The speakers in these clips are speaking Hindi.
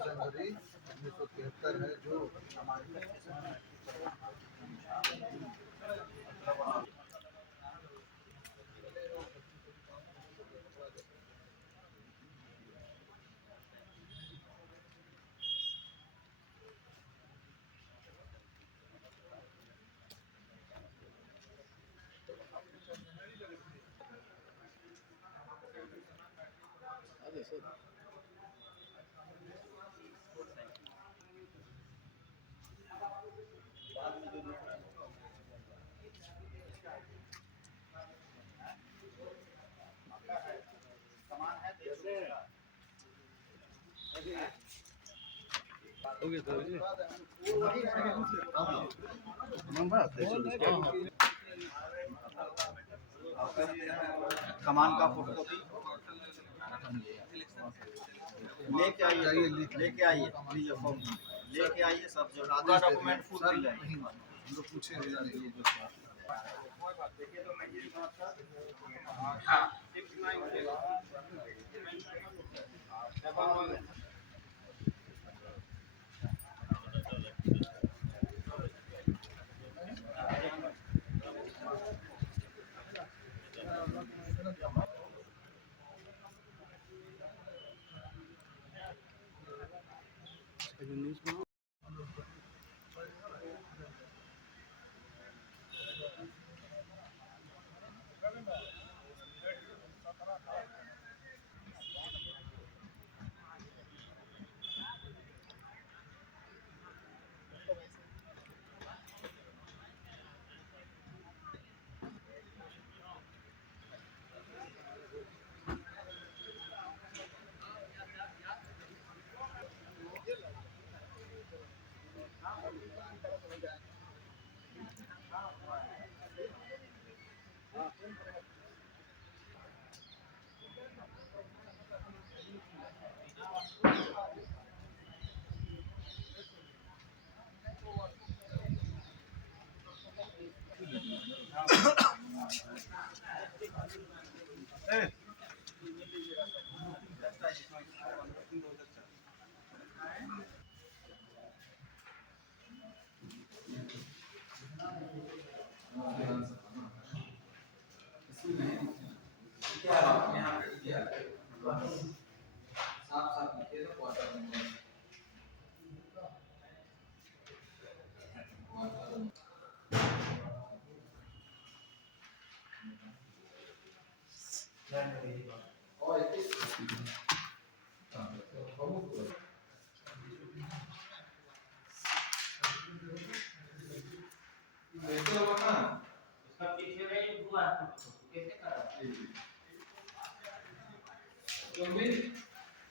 जनवरी 1973 है जो हमारे कमान का फोटोकॉपी लेके आइए, लेके आइए, लेके आइए, सब जो डॉक्यूमेंट फुल मिल जाएंगे। हम लोग पूछे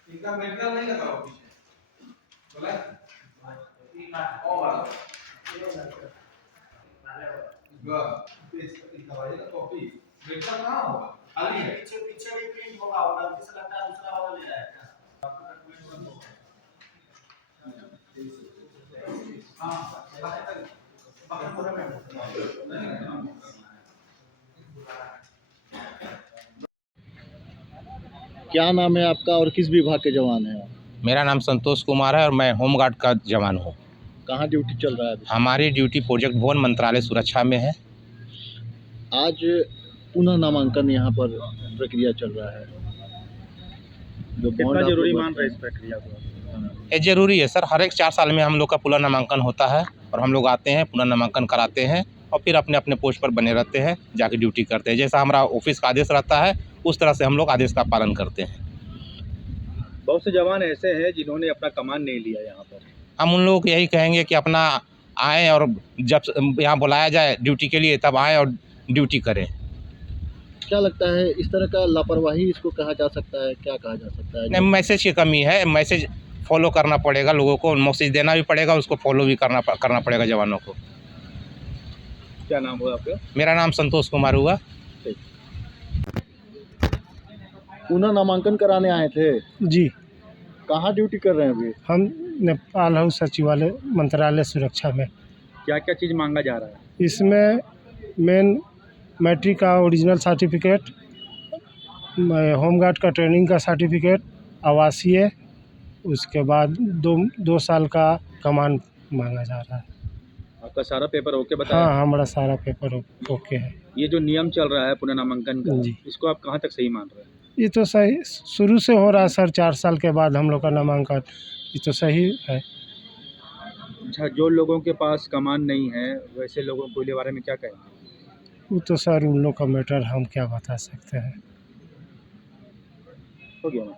इनका मेडिकल नहीं लगा पीछे बोला ओ वाला दवाई का कॉपी मेडिकल कहाँ होगा खाली है पीछे पीछे भी प्रिंट होगा, और गलती से लगता है दूसरा वाला ले जाएगा। क्या नाम है आपका और किस विभाग के जवान हैं आप? मेरा नाम संतोष कुमार है और मैं होमगार्ड का जवान हूँ। कहाँ ड्यूटी चल रहा है अभी? हमारी ड्यूटी प्रोजेक्ट भवन मंत्रालय सुरक्षा में है। आज पुनः नामांकन यहाँ पर प्रक्रिया चल रहा है, जो कितना जरूरी मान रहे इस प्रक्रिया को? ये जरूरी है सर, हर एक 4 साल में हम लोग का पुनः नामांकन होता है और हम लोग आते हैं, पुनः नामांकन कराते हैं और फिर अपने अपने पोस्ट पर बने रहते हैं, जाके ड्यूटी करते हैं। जैसा हमारा ऑफिस का आदेश रहता है उस तरह से हम लोग आदेश का पालन करते हैं। बहुत से जवान ऐसे हैं जिन्होंने अपना कमान नहीं लिया यहाँ पर। हम उन लोगों को यही कहेंगे कि अपना आएँ और जब यहाँ बुलाया जाए ड्यूटी के लिए तब आएँ और ड्यूटी करें। क्या लगता है इस तरह का लापरवाही इसको कहा जा सकता है, क्या कहा जा सकता है? नहीं, मैसेज की कमी है। मैसेज फॉलो करना पड़ेगा, लोगों को मैसेज देना भी पड़ेगा, उसको फॉलो भी करना पड़ेगा जवानों को। क्या नाम हुआ आपका? मेरा नाम संतोष कुमार हुआ। पुनः नामांकन कराने आए थे जी। कहाँ ड्यूटी कर रहे हैं अभी? हम नेपाल हाउस सचिवालय मंत्रालय सुरक्षा में। क्या क्या चीज़ मांगा जा रहा है? इसमें मेन मैट्रिक का ओरिजिनल सर्टिफिकेट, होमगार्ड का ट्रेनिंग का सर्टिफिकेट, आवासीय, उसके बाद 2 साल का कमान मांगा जा रहा है। आपका सारा पेपर ओके बताया? हाँ, हमारा सारा पेपर ओके है। ये जो नियम चल रहा है पुनर्नामांकन का, जी। इसको आप कहाँ तक सही मान रहे हैं? ये तो सही शुरू से हो रहा है सर, 4 साल के बाद हम लोग का नामांकन, ये तो सही है। अच्छा, जो लोगों के पास कमान नहीं है वैसे लोगों को के बारे में क्या कहेंगे? वो तो सर उन लोग का मैटर, हम क्या बता सकते हैं। हो गया ना?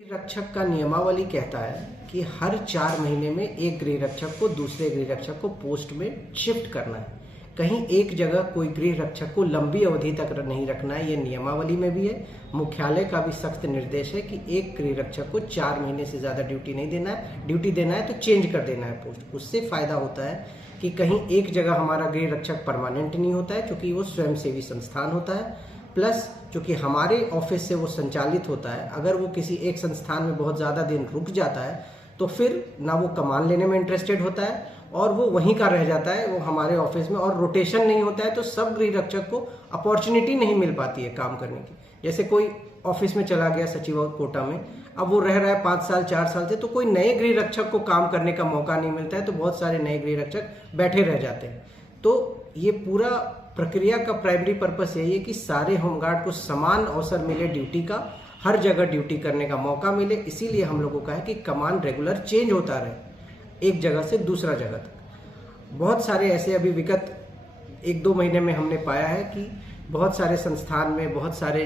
गृह रक्षक का नियमावली कहता है कि हर 4 महीने में एक गृह रक्षक को दूसरे गृह रक्षक को पोस्ट में शिफ्ट करना है। कहीं एक जगह कोई गृह रक्षक को लंबी अवधि तक नहीं रखना है, ये नियमावली में भी है। मुख्यालय का भी सख्त निर्देश है कि एक गृह रक्षक को 4 महीने से ज़्यादा ड्यूटी नहीं देना है। ड्यूटी देना है तो चेंज कर देना है पोस्ट। उससे फ़ायदा होता है कि कहीं एक जगह हमारा गृह रक्षक परमानेंट नहीं होता है, क्योंकि वो स्वयंसेवी संस्थान होता है। प्लस चूँकि हमारे ऑफिस से वो संचालित होता है, अगर वो किसी एक संस्थान में बहुत ज़्यादा दिन रुक जाता है तो फिर ना वो कमान लेने में इंटरेस्टेड होता है और वो वहीं का रह जाता है, वो हमारे ऑफिस में, और रोटेशन नहीं होता है तो सब गृह रक्षक को अपॉर्चुनिटी नहीं मिल पाती है काम करने की। जैसे कोई ऑफिस में चला गया सचिव कोटा में, अब वो रह रहा है 5 साल 4 साल से, तो कोई नए गृह रक्षक को काम करने का मौका नहीं मिलता है, तो बहुत सारे नए गृह रक्षक बैठे रह जाते हैं। तो ये पूरा प्रक्रिया का प्राइमरी पर्पस यही है कि सारे होमगार्ड को समान अवसर मिले ड्यूटी का, हर जगह ड्यूटी करने का मौका मिले। इसीलिए हम लोगों का है कि कमान रेगुलर चेंज होता रहे एक जगह से दूसरा जगह तक। बहुत सारे ऐसे अभी विगत 1-2 महीने में हमने पाया है कि बहुत सारे संस्थान में, बहुत सारे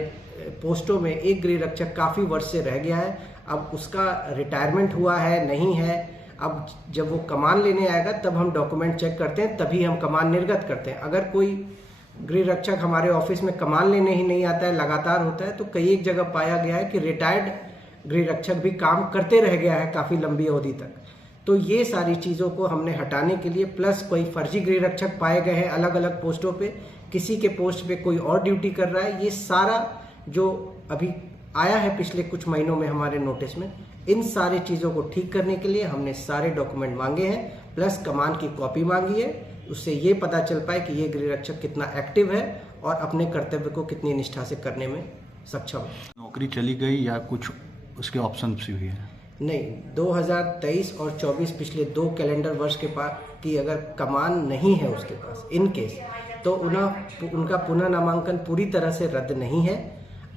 पोस्टों में एक गृह रक्षक काफ़ी वर्ष से रह गया है, अब उसका रिटायरमेंट हुआ है, नहीं है। अब जब वो कमान लेने आएगा तब हम डॉक्यूमेंट चेक करते हैं, तभी हम कमान निर्गत करते हैं। अगर कोई गृह रक्षक हमारे ऑफिस में कमान लेने ही नहीं आता है, लगातार होता है, तो कई एक जगह पाया गया है कि रिटायर्ड गृह रक्षक भी काम करते रह गया है काफ़ी लंबी अवधि तक। तो ये सारी चीज़ों को हमने हटाने के लिए, प्लस कोई फर्जी गृह रक्षक पाए गए हैं अलग अलग पोस्टों पे, किसी के पोस्ट पे कोई और ड्यूटी कर रहा है, ये सारा जो अभी आया है पिछले कुछ महीनों में हमारे नोटिस में, इन सारी चीज़ों को ठीक करने के लिए हमने सारे डॉक्यूमेंट मांगे हैं, प्लस कमान की कॉपी मांगी है। उससे ये पता चल पाए कि ये गृह रक्षक कितना एक्टिव है और अपने कर्तव्य को कितनी निष्ठा से करने में सक्षम है। नौकरी चली गई या कुछ उसके ऑप्शन भी हुए हैं? नहीं, 2023 और 24 पिछले 2 कैलेंडर वर्ष के पास की अगर कमान नहीं है उसके पास इन केस, तो उनका पुनः नामांकन पूरी तरह से रद्द नहीं है।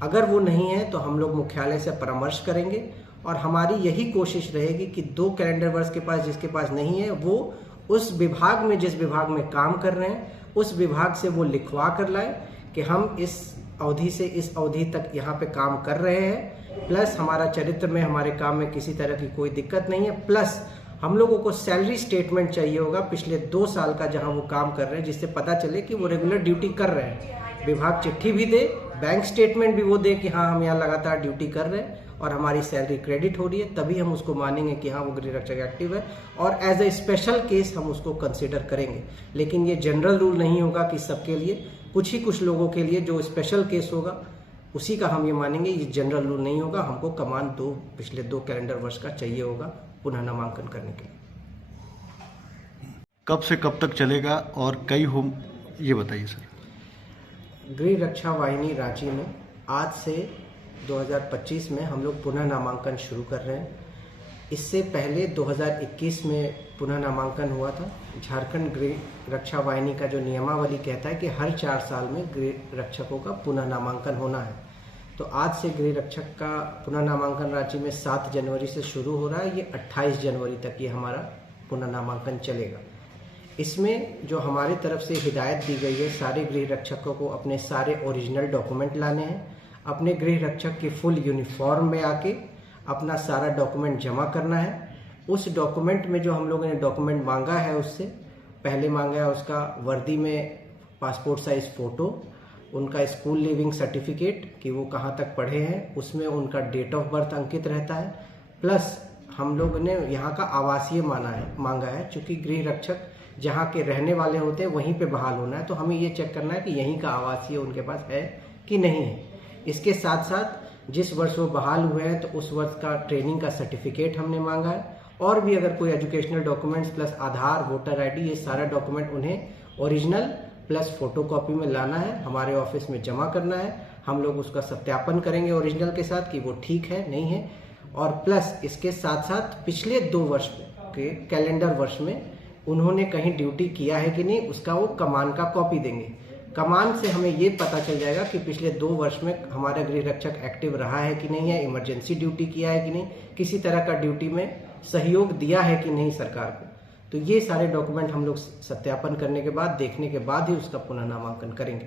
अगर वो नहीं है तो हम लोग मुख्यालय से परामर्श करेंगे और हमारी यही कोशिश रहेगी कि 2 कैलेंडर वर्ष के पास जिसके पास नहीं है, वो उस विभाग में, जिस विभाग में काम कर रहे हैं, उस विभाग से वो लिखवा कर लाए कि हम इस अवधि से इस अवधि तक यहाँ पे काम कर रहे हैं, प्लस हमारा चरित्र में, हमारे काम में किसी तरह की कोई दिक्कत नहीं है, प्लस हम लोगों को सैलरी स्टेटमेंट चाहिए होगा पिछले 2 साल का जहाँ वो काम कर रहे हैं, जिससे पता चले कि वो रेगुलर ड्यूटी कर रहे हैं। विभाग चिट्ठी भी दे, बैंक स्टेटमेंट भी वो दे कि हाँ हम यहाँ लगातार ड्यूटी कर रहे हैं और हमारी सैलरी क्रेडिट हो रही है, तभी हम उसको मानेंगे कि हाँ वो गृह रक्षक एक्टिव है और एज ए स्पेशल केस हम उसको कंसिडर करेंगे। लेकिन ये जनरल रूल नहीं होगा कि सबके लिए, कुछ लोगों के लिए जो स्पेशल केस होगा उसी का हम ये मानेंगे, ये जनरल रूल नहीं होगा। हमको कमान पिछले 2 कैलेंडर वर्ष का चाहिए होगा पुनः नामांकन करने के लिए। कब से कब तक चलेगा और कई होम, ये बताइए सर। गृह रक्षा वाहिनी रांची में आज से 2025 में हम लोग पुनः नामांकन शुरू कर रहे हैं। इससे पहले 2021 में पुनः नामांकन हुआ था। झारखंड गृह रक्षा वाहिनी का जो नियमावली कहता है कि हर 4 साल में गृह रक्षकों का पुनः नामांकन होना है, तो आज से गृह रक्षक का पुनः नामांकन रांची में 7 जनवरी से शुरू हो रहा है। ये 28 जनवरी तक ये हमारा पुनः नामांकन चलेगा। इसमें जो हमारी तरफ से हिदायत दी गई है, सारे गृह रक्षकों को अपने सारे ओरिजिनल डॉक्यूमेंट लाने हैं, अपने गृह रक्षक की फुल यूनिफॉर्म में आके अपना सारा डॉक्यूमेंट जमा करना है। उस डॉक्यूमेंट में जो हम लोगों ने डॉक्यूमेंट मांगा है, उससे पहले मांगा है उसका वर्दी में पासपोर्ट साइज़ फ़ोटो, उनका स्कूल लिविंग सर्टिफिकेट कि वो कहाँ तक पढ़े हैं, उसमें उनका डेट ऑफ बर्थ अंकित रहता है, प्लस हम लोग ने यहाँ का आवासीय मांगा है। चूँकि गृह रक्षक जहाँ के रहने वाले होते हैं वहीं पे बहाल होना है, तो हमें ये चेक करना है कि यहीं का आवासीय उनके पास है कि नहीं है। इसके साथ साथ जिस वर्ष वो बहाल हुए हैं तो उस वर्ष का ट्रेनिंग का सर्टिफिकेट हमने मांगा है, और भी अगर कोई एजुकेशनल डॉक्यूमेंट्स प्लस आधार, वोटर आईडी, ये सारा डॉक्यूमेंट उन्हें ओरिजिनल प्लस फोटोकॉपी में लाना है, हमारे ऑफिस में जमा करना है। हम लोग उसका सत्यापन करेंगे ओरिजिनल के साथ कि वो ठीक है नहीं है, और प्लस इसके साथ साथ पिछले 2 वर्ष के कैलेंडर वर्ष में उन्होंने कहीं ड्यूटी किया है कि नहीं, उसका वो कमान का कॉपी देंगे। कमान से हमें ये पता चल जाएगा कि पिछले 2 वर्ष में हमारा गृह रक्षक एक्टिव रहा है कि नहीं है, इमरजेंसी ड्यूटी किया है कि नहीं, किसी तरह का ड्यूटी में सहयोग दिया है कि नहीं सरकार को। तो ये सारे डॉक्यूमेंट हम लोग सत्यापन करने के बाद, देखने के बाद ही उसका पुनः नामांकन करेंगे।